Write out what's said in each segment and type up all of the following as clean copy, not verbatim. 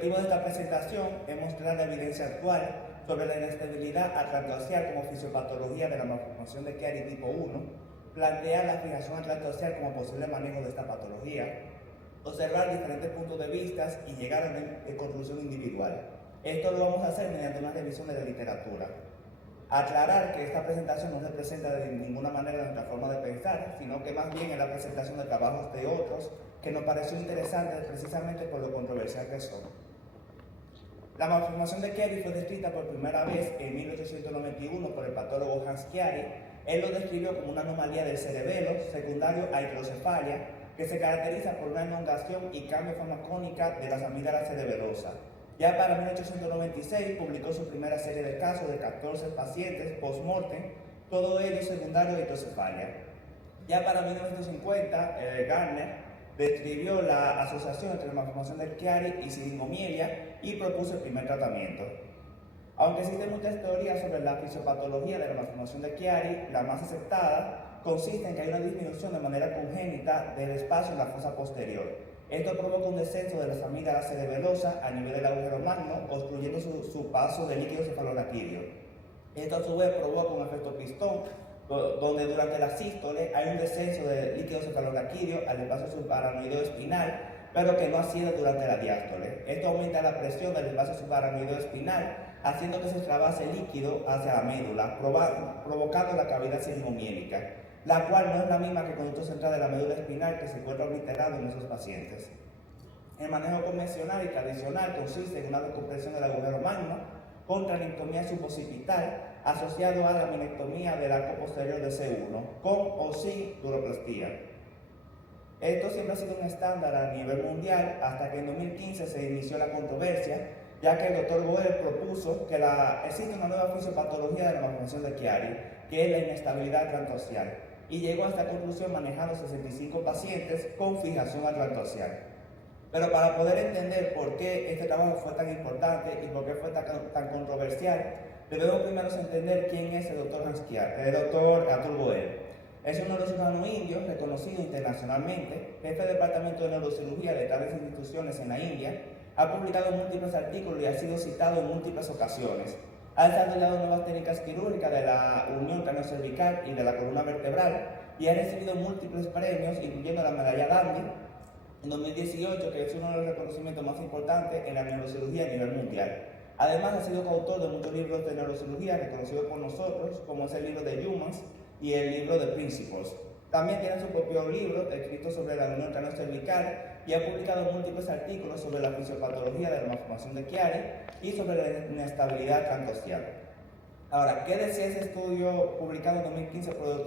objetivo de esta presentación es mostrar la evidencia actual sobre la inestabilidad atlantocial como fisiopatología de la malformación de Chiari tipo 1, plantear la fijación atlantocial como posible manejo de esta patología, observar diferentes puntos de vista y llegar a una conclusión individual. Esto lo vamos a hacer mediante una revisión de la literatura. Aclarar que esta presentación no representa de ninguna manera nuestra forma de pensar, sino que más bien es la presentación de trabajos de otros que nos pareció interesante precisamente por lo controversial que son. La malformación de Chiari fue descrita por primera vez en 1891 por el patólogo Hans Chiari. Él lo describió como una anomalía del cerebelo secundario a hidrocefalia que se caracteriza por una elongación y cambio farmacónica de las amígdalas cerebelosas. Ya para 1896 publicó su primera serie de casos de 14 pacientes post-mortem, todo ello secundario a hidrocefalia. Ya para 1950, Gardner describió la asociación entre la malformación de Chiari y siringomielia y propuso el primer tratamiento. Aunque existen muchas teorías sobre la fisiopatología de la malformación de Chiari, la más aceptada consiste en que hay una disminución de manera congénita del espacio en la fosa posterior. Esto provoca un descenso de las amígdalas cerebelosas a nivel del agujero magno, obstruyendo su paso de líquido cefaloraquídeo. Esto a su vez provoca un efecto pistón, donde durante la sístole hay un descenso de líquido cefaloraquídeo al espacio subaracnoideo espinal, pero que no asciende durante la diástole. Esto aumenta la presión del espacio subaracnoideo espinal, haciendo que se extravase líquido hacia la médula, provocando la cavidad siringomiélica, la cual no es la misma que el conducto central de la médula espinal que se encuentra obliterado en esos pacientes. El manejo convencional y tradicional consiste en una descompresión del agujero magno con tranictomía suboccipital asociado a la minectomía del arco posterior de C1, con o sin duroplastia. Esto siempre ha sido un estándar a nivel mundial hasta que en 2015 se inició la controversia, ya que el doctor Goel propuso que existe una nueva fisiopatología de la malformación de Chiari, que es la inestabilidad atlantocial, y llegó a esta conclusión manejando 65 pacientes con fijación atlantocial. Pero para poder entender por qué este trabajo fue tan importante y por qué fue tan controversial, debemos primero entender quién es el doctor Arthur Goel. Es un neurocirujano indio reconocido internacionalmente, jefe de departamento de neurocirugía de tales instituciones en la India, ha publicado múltiples artículos y ha sido citado en múltiples ocasiones. Ha desarrollado nuevas técnicas quirúrgicas de la unión craneocervical y de la columna vertebral y ha recibido múltiples premios, incluyendo la medalla Gandhi en 2018, que es uno de los reconocimientos más importantes en la neurocirugía a nivel mundial. Además, ha sido coautor de muchos libros de neurocirugía reconocidos por nosotros, como es el libro de Humans y el libro de Principles. También tiene su propio libro escrito sobre la unión craneocervical y ha publicado múltiples artículos sobre la fisiopatología de la malformación de Chiari y sobre la inestabilidad atlantocial. Ahora, ¿qué decía ese estudio publicado en 2015 por el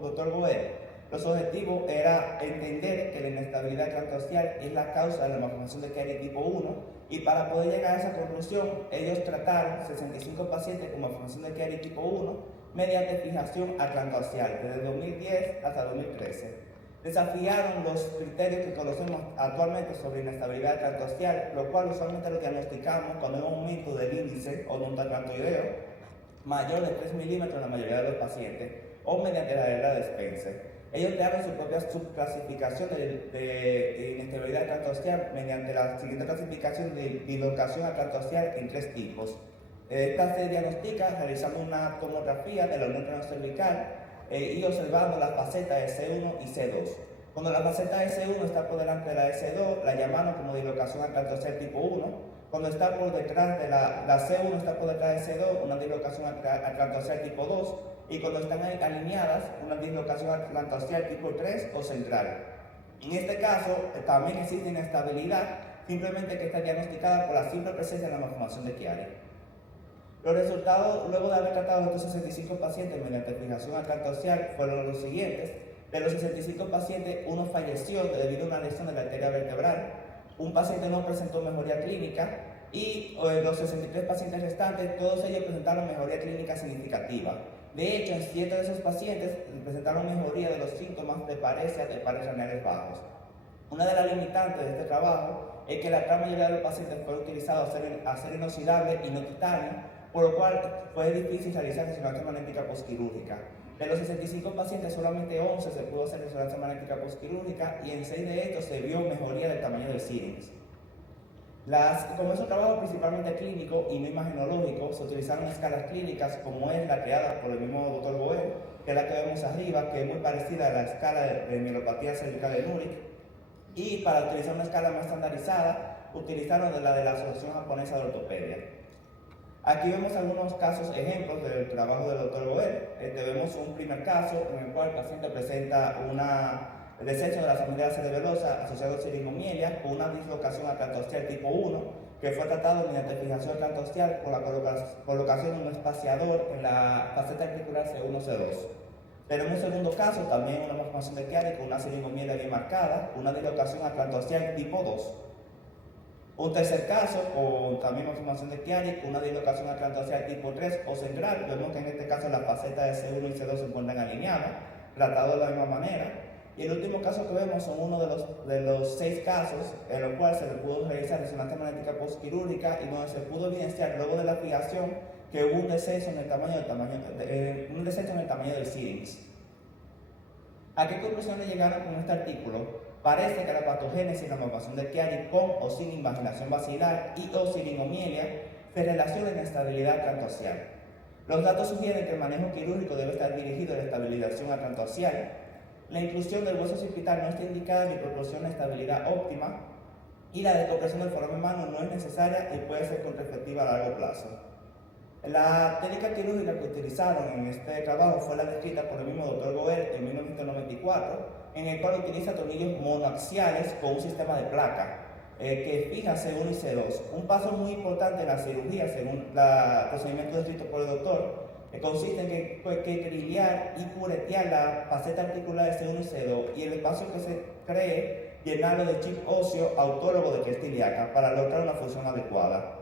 doctor Goel? Los objetivos era entender que la inestabilidad atlantocial es la causa de la malformación de Chiari tipo 1 y para poder llegar a esa conclusión, ellos trataron 65 pacientes con malformación de Chiari tipo 1 mediante fijación atlantocial desde 2010 hasta 2013. Desafiaron los criterios que conocemos actualmente sobre inestabilidad atlantocial, lo cual usualmente lo diagnosticamos cuando hay un aumento del índice odontoatlantoideo mayor de 3 milímetros en la mayoría de los pacientes o mediante la regla de Spencer. Ellos crearon su propia subclasificación de inestabilidad atlantocial mediante la siguiente clasificación de dislocación atlantocial en 3 tipos. Esta se diagnostica realizando una tomografía de la unión craneocervical y observando las facetas de C1 y C2. Cuando la faceta de C1 está por delante de la de C2, la llamamos como dislocación atlantocial tipo 1. Cuando está por detrás de la C1 está por detrás de C2, una dislocación atlantocial tipo 2. Y cuando están alineadas, una dislocación atlantocial tipo 3 o central. En este caso, también existe inestabilidad, simplemente que está diagnosticada por la simple presencia de la malformación de Chiari. Los resultados, luego de haber tratado a estos 65 pacientes mediante fijación atlantocial, fueron los siguientes. De los 65 pacientes, uno falleció debido a una lesión de la arteria vertebral, un paciente no presentó mejoría clínica y los 63 pacientes restantes, todos ellos presentaron mejoría clínica significativa. De hecho, en 7 de esos pacientes presentaron mejoría de los síntomas de paresia de pares renales bajos. Una de las limitantes de este trabajo es que la gran mayoría de los pacientes fue utilizado acero inoxidable y no titanio, por lo cual fue difícil realizar resonancia magnética postquirúrgica. De los 65 pacientes, solamente 11 se pudo hacer resonancia magnética postquirúrgica y en 6 de estos se vio mejoría del tamaño del sírinx. Como es un trabajo principalmente clínico y no imagenológico, se utilizaron escalas clínicas como es la creada por el mismo Dr. Boer, que es la que vemos arriba, que es muy parecida a la escala de mielopatía cervical de Nurick. Y para utilizar una escala más estandarizada, utilizaron la de la Asociación Japonesa de Ortopedia. Aquí vemos algunos casos, ejemplos del trabajo del Dr. Boer. Vemos un primer caso en el cual el paciente presenta el descenso de la familia cerebelosa asociado a siringomielia con una dislocación atlantosteal tipo 1, que fue tratado mediante fijación atlantosteal con la colocación de un espaciador en la faceta articular C1-C2. Tenemos un segundo caso, también una malformación de Chiari con una siringomielia bien marcada, una dislocación atlantosteal tipo 2. Un tercer caso, con también malformación de Chiari, con una dislocación atlantosteal tipo 3 o central. Vemos que en este caso las facetas de C1 y C2 se encuentran alineadas, tratados de la misma manera. Y el último caso que vemos son uno de los 6 casos en los cuales se le pudo realizar resonancia magnética postquirúrgica y donde se pudo evidenciar luego de la fijación que hubo un descenso en el tamaño del syrinx. ¿A qué conclusiones llegaron con este artículo? Parece que la patogénesis y la malformación de Chiari con o sin invaginación basilar y o siringomielia se relaciona en estabilidad atlantoaxial. Los datos sugieren que el manejo quirúrgico debe estar dirigido a la estabilización atlantoaxial. La inclusión del hueso occipital no está indicada ni proporciona estabilidad óptima y la decompresión del foramen humano no es necesaria y puede ser contraefectiva a largo plazo. La técnica quirúrgica que utilizaron en este trabajo fue la descrita por el mismo Dr. Boer en 1994, en el cual utiliza tornillos monoaxiales con un sistema de placa que fija C1 y C2. Un paso muy importante en la cirugía, según el procedimiento descrito por el doctor, consiste en que triliar y puretear la faceta articular de C1 y C2 y el espacio que se cree llenarlo de chip óseo autólogo de cresta ilíaca para lograr una función adecuada.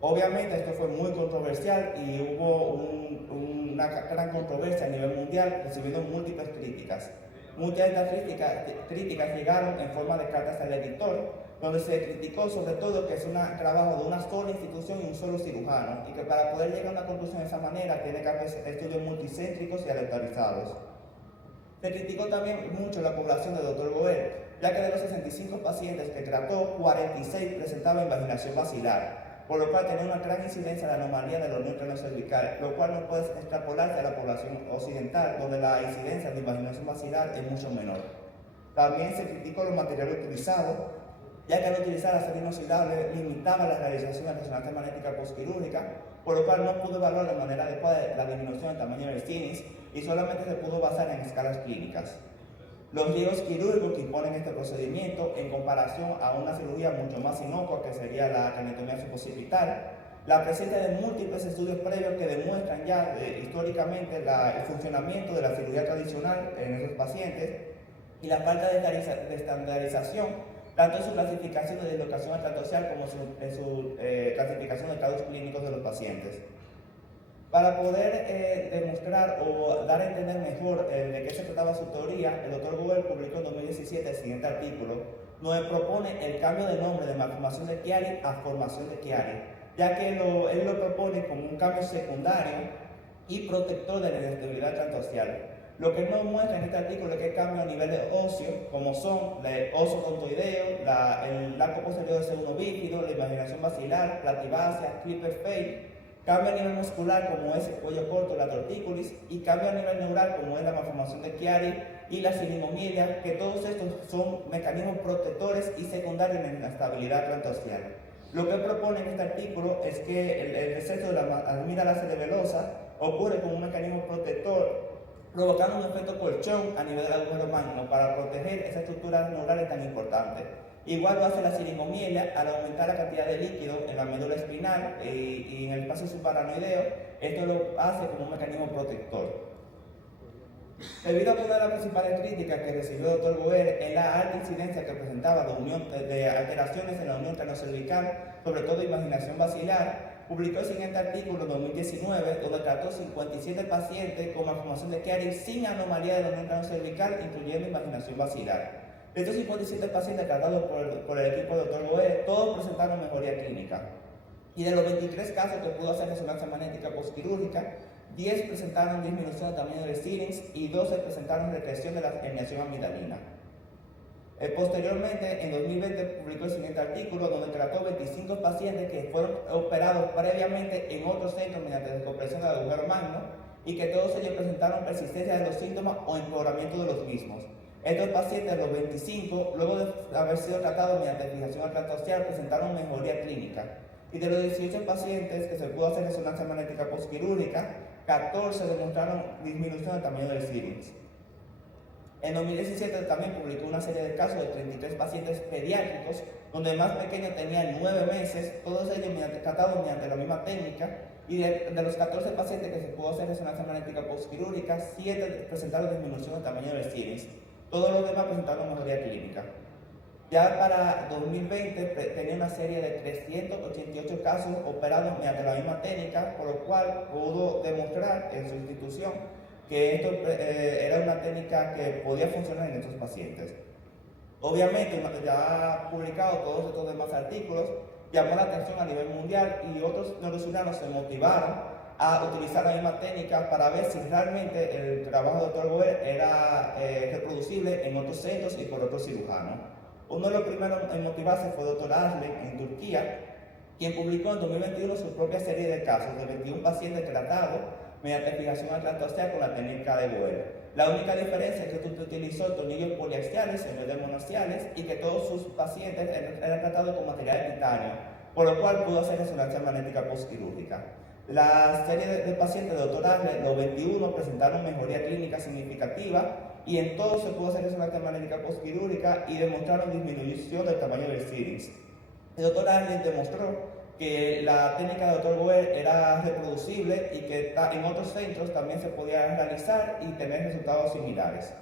Obviamente esto fue muy controversial y hubo una gran controversia a nivel mundial, recibiendo múltiples críticas. Muchas de estas críticas llegaron en forma de cartas al editor, donde se criticó sobre todo que es un trabajo de una sola institución y un solo cirujano, y que para poder llegar a una conclusión de esa manera tiene que haber estudios multicéntricos y aleatorizados. Se criticó también mucho la población de Dr. Boer, ya que de los 65 pacientes que trató, 46 presentaban invaginación basilar, por lo cual tenía una gran incidencia de anomalía de la unión cráneo-cervical, lo cual no puede extrapolarse a la población occidental, donde la incidencia de invaginación basilar es mucho menor. También se criticó los materiales utilizados, ya que al utilizar acero inoxidable limitaba la realización de resonancia magnética postquirúrgica, por lo cual no pudo evaluar de manera adecuada la disminución del tamaño del syrinx y solamente se pudo basar en escalas clínicas. Los riesgos quirúrgicos que imponen este procedimiento en comparación a una cirugía mucho más inocua que sería la craniotomía suboccipital, la presencia de múltiples estudios previos que demuestran ya históricamente el funcionamiento de la cirugía tradicional en esos pacientes y la falta de estandarización tanto en su clasificación de dislocación atlantoaxial como en su clasificación de casos clínicos de los pacientes. Para poder demostrar o dar a entender mejor de qué se trataba su teoría, el Dr. Boer publicó en 2017 el siguiente artículo, donde propone el cambio de nombre de malformación de Chiari a formación de Chiari, ya que él lo propone como un cambio secundario y protector de la inestabilidad atlantoaxial. Lo que nos muestra en este artículo es que cambio a nivel de óseo, como son el oso tontoideo, el arco posterior del segundo bífido, la invaginación basilar, plativácea, clipper fade, cambio a nivel muscular como es el cuello corto, la tortícolis, y cambio a nivel neural como es la malformación de Chiari y la siringomielia, que todos estos son mecanismos protectores y secundarios en la estabilidad atlantoaxial. Lo que propone en este artículo es que el descenso de la amígdala cerebelosa ocurre como un mecanismo protector, provocando un efecto colchón a nivel del agujero magno para proteger esa estructura neural tan importante. Igual lo hace la siringomielia al aumentar la cantidad de líquido en la médula espinal y en el espacio subaranoideo. Esto lo hace como un mecanismo protector. Debido a una de las principales críticas que recibió el Dr. Boer en la alta incidencia que presentaba de alteraciones en la unión cráneo-cervical, sobre todo imaginación basilar, publicó el siguiente artículo en 2019, donde trató 57 pacientes con malformación de Chiari sin anomalía de la unión cráneo-cervical, incluyendo imaginación basilar. De estos 57 pacientes tratados por el equipo del Dr. Boer, todos presentaron mejoría clínica. Y de los 23 casos que pudo hacer resonancia magnética postquirúrgica, 10 presentaron disminución del tamaño del syrinx y 12 presentaron regresión de la herniación amigdalina. Posteriormente, en 2020, publicó el siguiente artículo donde trató 25 pacientes que fueron operados previamente en otros centros mediante descompresión del agujero magno y que todos ellos presentaron persistencia de los síntomas o empeoramiento de los mismos. Estos pacientes, los 25, luego de haber sido tratados mediante fijación al tracto axial, presentaron mejoría clínica. Y de los 18 pacientes que se pudo hacer resonancia magnética postquirúrgica, 14 demostraron disminución del tamaño del syrinx. En 2017 también publicó una serie de casos de 33 pacientes pediátricos, donde el más pequeño tenía 9 meses, todos ellos tratados mediante la misma técnica, y de los 14 pacientes que se pudo hacer resonancia magnética postquirúrgica, 7 presentaron disminución del tamaño del syrinx. Todos los demás presentaron mejoría clínica. Ya para 2020 tenía una serie de 388 casos operados mediante la misma técnica, por lo cual pudo demostrar en su institución que esto era una técnica que podía funcionar en estos pacientes. Obviamente, ya ha publicado todos estos demás artículos, llamó la atención a nivel mundial y otros neurocirujanos se motivaron a utilizar la misma técnica para ver si realmente el trabajo del Dr. Boer era reproducible en otros centros y por otros cirujanos. Uno de los primeros en motivarse fue el Dr. Aslen en Turquía, quien publicó en 2021 su propia serie de casos de 21 pacientes tratados mediante fijación al tracto axial con la técnica de Boer. La única diferencia es que utilizó tornillos poliaxiales en vez de monoaxiales y que todos sus pacientes eran tratados con material de titanio, por lo cual pudo hacer resonancia magnética postquirúrgica. La serie de pacientes de Dr. Aslen, los 21, presentaron mejoría clínica significativa y en todos se pudo hacer resonancia magnética postquirúrgica y demostraron disminución del tamaño del syrinx. El Dr. Aslen demostró que la técnica de Dr. Boer era reproducible y que en otros centros también se podía realizar y tener resultados similares.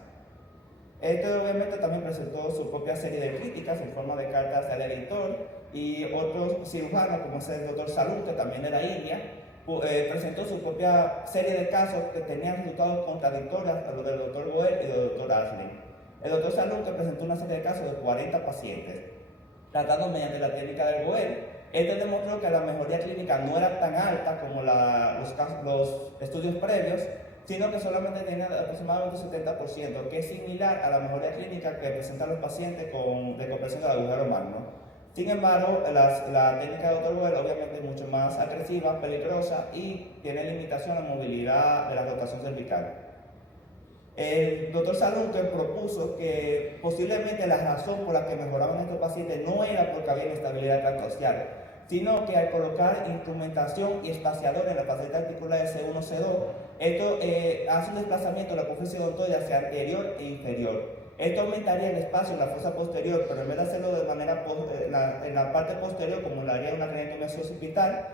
Este obviamente también presentó su propia serie de críticas en forma de cartas al editor y otros cirujanos, como es el Dr. Salud, que también de la India, presentó su propia serie de casos que tenían resultados contradictorios a los del Dr. Boer y del Dr. Aslen. El Dr. Salud que presentó una serie de casos de 40 pacientes, tratados mediante la técnica del Boer. Este demostró que la mejoría clínica no era tan alta como los estudios previos, sino que solamente tenía aproximadamente un 70%, que es similar a la mejoría clínica que presentan los pacientes con descompresión del agujero magno. Sin embargo, la técnica de Dr. Boer obviamente es mucho más agresiva, peligrosa y tiene limitación a la movilidad de la rotación cervical. El Dr. Salunke propuso que posiblemente la razón por la que mejoraban estos pacientes no era porque había inestabilidad tractoaxial, sino que al colocar instrumentación y espaciador en la faceta articular de C1, C2, esto hace un desplazamiento de la apófisis odontoide hacia anterior e inferior. Esto aumentaría el espacio en la fosa posterior, pero en vez de hacerlo de manera en la parte posterior, como lo haría una craniotomía occipital,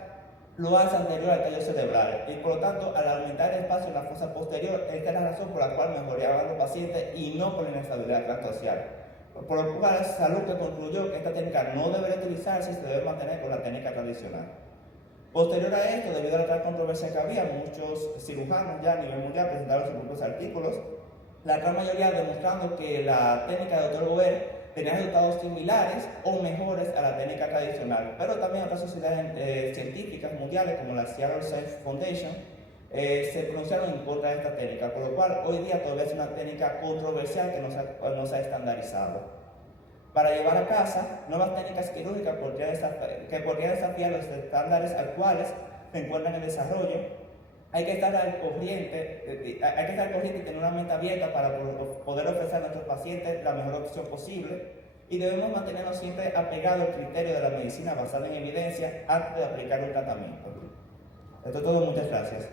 lo hace anterior al tallo cerebral y por lo tanto al aumentar el espacio en la fosa posterior, esta es la razón por la cual mejoraban los pacientes y no por la inestabilidad tractoaxial. Por lo cual Salud concluyó que esta técnica no debería utilizarse y se debe mantener con la técnica tradicional. Posterior a esto, debido a la gran controversia que había, muchos cirujanos ya a nivel mundial presentaron sus propios artículos, la gran mayoría demostrando que la técnica de Dr. Boer tenía resultados similares o mejores a la técnica tradicional, pero también otras sociedades científicas mundiales como la Seattle Science Foundation se pronunciaron en contra de esta técnica, por lo cual hoy día todavía es una técnica controversial que no se ha estandarizado. Para llevar a casa nuevas técnicas quirúrgicas que podrían desafiar los estándares actuales se encuentran en desarrollo. Hay que estar al corriente y tener una mente abierta para poder ofrecer a nuestros pacientes la mejor opción posible y debemos mantenernos siempre apegados al criterio de la medicina basada en evidencia antes de aplicar un tratamiento. Esto es todo, muchas gracias.